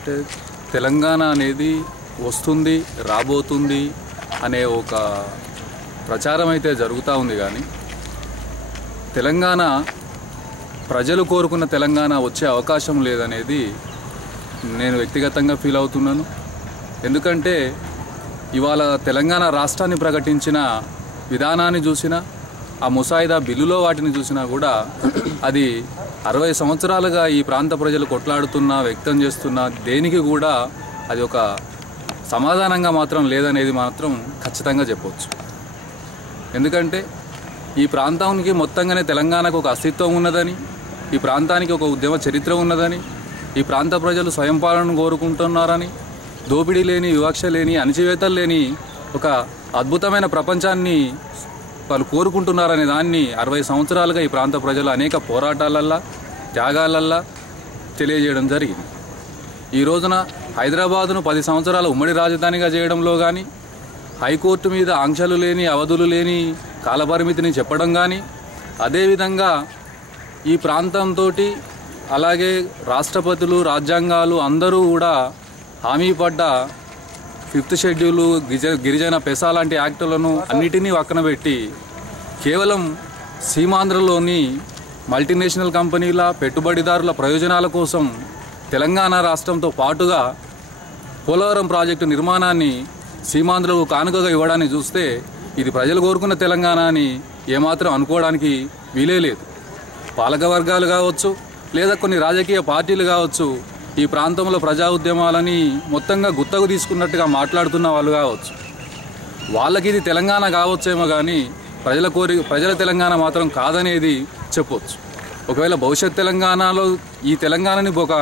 అంటే తెలంగాణ అనేది వస్తుంది, రాబోతుంది అనే ఒక ప్రచారం అయితే జరుగుతూ ఉంది. కానీ తెలంగాణ ప్రజలు కోరుకున్న తెలంగాణ వచ్చే అవకాశం లేదనేది నేను వ్యక్తిగతంగా ఫీల్ అవుతున్నాను. ఎందుకంటే ఇవాళ తెలంగాణ రాష్ట్రాన్ని ప్రకటించిన విధానాన్ని చూసినా, ఆ ముసాయిదా బిల్లులో వాటిని చూసినా కూడా అది 60 సంవత్సరాలుగా ఈ ప్రాంత ప్రజలు కొట్లాడుతున్నా, వ్యక్తం చేస్తున్నా దేనికి కూడా అది ఒక సమాధానంగా మాత్రం లేదనేది మాత్రం ఖచ్చితంగా చెప్పవచ్చు. ఎందుకంటే ఈ ప్రాంతానికి మొత్తంగానే తెలంగాణకు ఒక అస్తిత్వం ఉన్నదని, ఈ ప్రాంతానికి ఒక ఉద్యమ చరిత్ర ఉన్నదని, ఈ ప్రాంత ప్రజలు స్వయం పాలనను కోరుకుంటున్నారని, దోపిడీ లేని, వివక్ష లేని, అణచివేతలు లేని ఒక అద్భుతమైన ప్రపంచాన్ని వాళ్ళు కోరుకుంటున్నారనే దాన్ని 60 సంవత్సరాలుగా ఈ ప్రాంత ప్రజలు అనేక పోరాటాలల్లా, త్యాగాలల్లా తెలియజేయడం జరిగింది. ఈ రోజున హైదరాబాదును 10 సంవత్సరాల ఉమ్మడి రాజధానిగా చేయడంలో కానీ, హైకోర్టు మీద ఆంక్షలు లేని, అవధులు లేని కాలపరిమితిని చెప్పడం కానీ, అదేవిధంగా ఈ ప్రాంతంతో అలాగే రాష్ట్రపతులు, రాజ్యాంగాలు అందరూ కూడా హామీ పడ్డ 5th షెడ్యూలు, గిరిజన పెసా లాంటి యాక్టులను అన్నిటినీ పక్కన పెట్టి కేవలం సీమాంధ్రలోని మల్టీనేషనల్ కంపెనీల, పెట్టుబడిదారుల ప్రయోజనాల కోసం తెలంగాణ రాష్ట్రంతో పాటుగా పోలవరం ప్రాజెక్టు నిర్మాణాన్ని సీమాంధ్రకు కానుకగా ఇవ్వడాన్ని చూస్తే ఇది ప్రజలు కోరుకున్న తెలంగాణ అని ఏమాత్రం అనుకోవడానికి వీలే లేదు. పాలక వర్గాలు కావచ్చు, లేదా కొన్ని రాజకీయ పార్టీలు కావచ్చు, ఈ ప్రాంతంలో ప్రజా ఉద్యమాలని మొత్తంగా గుత్తకు తీసుకున్నట్టుగా మాట్లాడుతున్న వాళ్ళు కావచ్చు. వాళ్ళకి ఇది తెలంగాణ కావచ్చేమో కానీ ప్రజల తెలంగాణ మాత్రం కాదనేది చెప్పవచ్చు. ఒకవేళ భవిష్యత్ తెలంగాణలో ఈ తెలంగాణని ఒక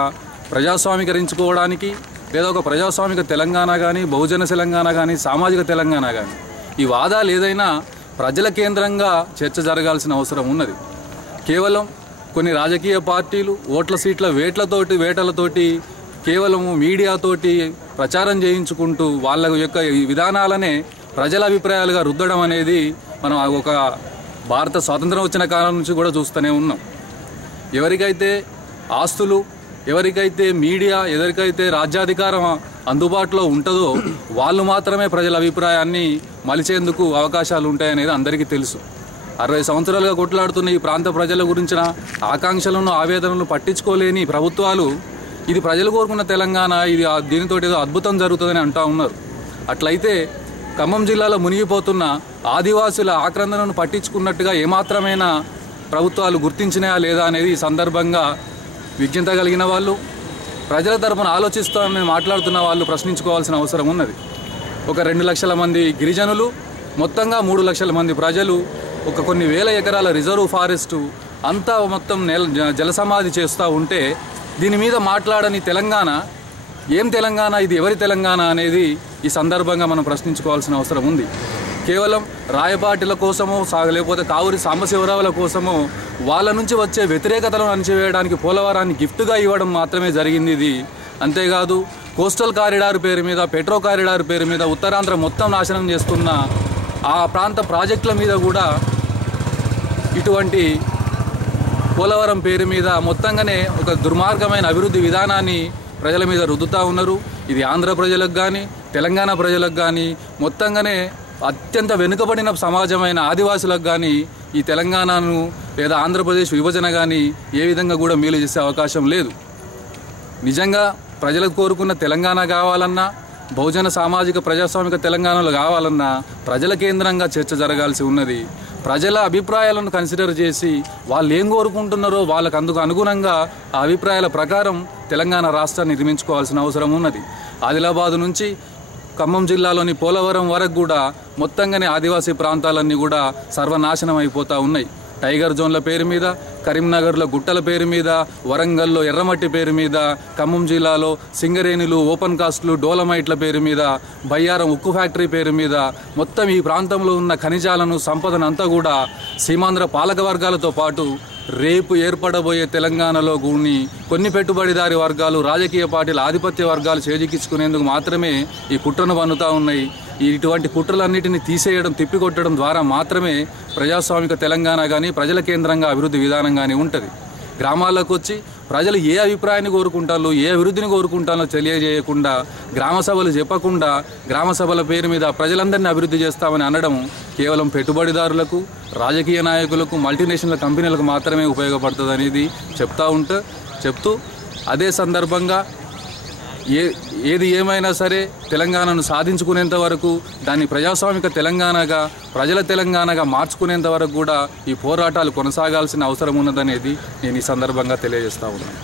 ప్రజాస్వామీకరించుకోవడానికి, లేదా ఒక ప్రజాస్వామిక తెలంగాణ కానీ, బహుజన తెలంగాణ కానీ, సామాజిక తెలంగాణ కానీ, ఈ వాదాలు ఏదైనా ప్రజల కేంద్రంగా చర్చ జరగాల్సిన అవసరం ఉన్నది. కేవలం కొన్ని రాజకీయ పార్టీలు ఓట్ల సీట్ల వేటలతోటి కేవలము మీడియాతోటి ప్రచారం చేయించుకుంటూ వాళ్ళ యొక్క విధానాలనే ప్రజల అభిప్రాయాలుగా రుద్దడం అనేది మనం ఒక భారత స్వాతంత్రం వచ్చిన కాలం నుంచి కూడా చూస్తూనే ఉన్నాం. ఎవరికైతే ఆస్తులు, ఎవరికైతే మీడియా, ఎవరికైతే రాజ్యాధికారం అందుబాటులో ఉంటుందో వాళ్ళు మాత్రమే ప్రజల అభిప్రాయాన్ని మలిచేందుకు అవకాశాలు ఉంటాయనేది అందరికీ తెలుసు. 60 సంవత్సరాలుగా కొట్లాడుతున్న ఈ ప్రాంత ప్రజల గురించిన ఆకాంక్షలను, ఆవేదనలను పట్టించుకోలేని ప్రభుత్వాలు ఇది ప్రజలు కోరుకున్న తెలంగాణ, ఇది దీనితో ఏదో అద్భుతం జరుగుతుందని అంటూ ఉన్నారు. అట్లయితే ఖమ్మం జిల్లాలో మునిగిపోతున్న ఆదివాసుల ఆక్రందనను పట్టించుకున్నట్టుగా ఏమాత్రమైనా ప్రభుత్వాలు గుర్తించినాయా లేదా అనేది ఈ సందర్భంగా విజ్ఞత వాళ్ళు, ప్రజల తరపున ఆలోచిస్తామని మాట్లాడుతున్న వాళ్ళు ప్రశ్నించుకోవాల్సిన అవసరం ఉన్నది. ఒక 2 లక్షల మంది గిరిజనులు, మొత్తంగా 3 లక్షల మంది ప్రజలు, ఒక కొన్ని వేల ఎకరాల రిజర్వ్ ఫారెస్టు అంతా మొత్తం జలసమాధి చేస్తూ ఉంటే దీని మీద మాట్లాడని తెలంగాణ ఏం తెలంగాణ, ఇది ఎవరి తెలంగాణ అనేది ఈ సందర్భంగా మనం ప్రశ్నించుకోవాల్సిన అవసరం ఉంది. కేవలం రాయపాటిల కోసమో, లేకపోతే కావూరి సాంబశివరావుల కోసమో వాళ్ళ నుంచి వచ్చే వ్యతిరేకతలను అణచివేయడానికి పోలవరాన్ని గిఫ్ట్గా ఇవ్వడం మాత్రమే జరిగింది ఇది. అంతేకాదు కోస్టల్ కారిడార్ పేరు మీద, పెట్రో కారిడార్ పేరు మీద ఉత్తరాంధ్ర మొత్తం నాశనం చేస్తున్న ఆ ప్రాంత ప్రాజెక్టుల మీద కూడా ఇటువంటి పోలవరం పేరు మీద మొత్తంగానే ఒక దుర్మార్గమైన అభివృద్ధి విధానాన్ని ప్రజల మీద రుద్దుతూ ఉన్నారు. ఇది ఆంధ్ర ప్రజలకు కానీ, తెలంగాణ ప్రజలకు కానీ, మొత్తంగానే అత్యంత వెనుకబడిన సమాజమైన ఆదివాసులకు కానీ ఈ తెలంగాణను లేదా ఆంధ్రప్రదేశ్ విభజన కానీ ఏ విధంగా కూడా మేలు చేసే అవకాశం లేదు. నిజంగా ప్రజలకు కోరుకున్న తెలంగాణ కావాలన్నా, బహుజన సామాజిక ప్రజాస్వామిక తెలంగాణలో కావాలన్నా ప్రజల కేంద్రంగా చర్చ జరగాల్సి ఉన్నది. ప్రజల అభిప్రాయాలను కన్సిడర్ చేసి వాళ్ళు ఏం కోరుకుంటున్నారో వాళ్ళకు అందుకు అనుగుణంగా ఆ అభిప్రాయాల ప్రకారం తెలంగాణ రాష్ట్రాన్ని నిర్మించుకోవాల్సిన అవసరం ఉన్నది. ఆదిలాబాదు నుంచి ఖమ్మం జిల్లాలోని పోలవరం వరకు కూడా మొత్తంగానే ఆదివాసీ ప్రాంతాలన్నీ కూడా సర్వనాశనం అయిపోతూ ఉన్నాయి. టైగర్ జోన్ల పేరు మీద, కరీంనగర్లో గుట్టల పేరు మీద, వరంగల్లో ఎర్రమట్టి పేరు మీద, ఖమ్మం జిల్లాలో సింగరేణులు, ఓపెన్ కాస్ట్లు, డోలమైట్ల పేరు మీద, బయ్యారం ఉక్కు ఫ్యాక్టరీ పేరు మీద మొత్తం ఈ ప్రాంతంలో ఉన్న ఖనిజాలను, సంపదనంతా కూడా సీమాంధ్ర పాలక వర్గాలతో పాటు రేపు ఏర్పడబోయే తెలంగాణలో కొన్ని పెట్టుబడిదారి వర్గాలు, రాజకీయ పార్టీల ఆధిపత్య వర్గాలు చేజిక్కించుకునేందుకు మాత్రమే ఈ కుట్రను పన్నుతూ ఉన్నాయి. ఇటువంటి కుట్రలన్నిటిని తీసేయడం, తిప్పికొట్టడం ద్వారా మాత్రమే ప్రజాస్వామిక తెలంగాణ కానీ, ప్రజల కేంద్రంగా అభివృద్ధి విధానం కానీ ఉంటుంది. గ్రామాలకు వచ్చి ప్రజలు ఏ అభిప్రాయాన్ని కోరుకుంటారో ఏ అభివృద్ధిని కోరుకుంటారో తెలియజేయకుండా గ్రామ సభలు చెప్పకుండా గ్రామ సభల పేరు మీద ప్రజలందరినీ అభివృద్ధి చేస్తామని అనడం కేవలం పెట్టుబడిదారులకు రాజకీయ నాయకులకు మల్టీనేషనల్ కంపెనీలకు మాత్రమే ఉపయోగపడుతుంది అనేది చెప్తూ అదే సందర్భంగా ఏది ఏమైనా సరే తెలంగాణను సాధించుకునేంత వరకు దాన్ని ప్రజాస్వామిక తెలంగాణగా ప్రజల తెలంగాణగా మార్చుకునేంత వరకు కూడా ఈ పోరాటాలు కొనసాగాల్సిన అవసరం ఉన్నదనేది నేను ఈ సందర్భంగా తెలియజేస్తా ఉన్నాను.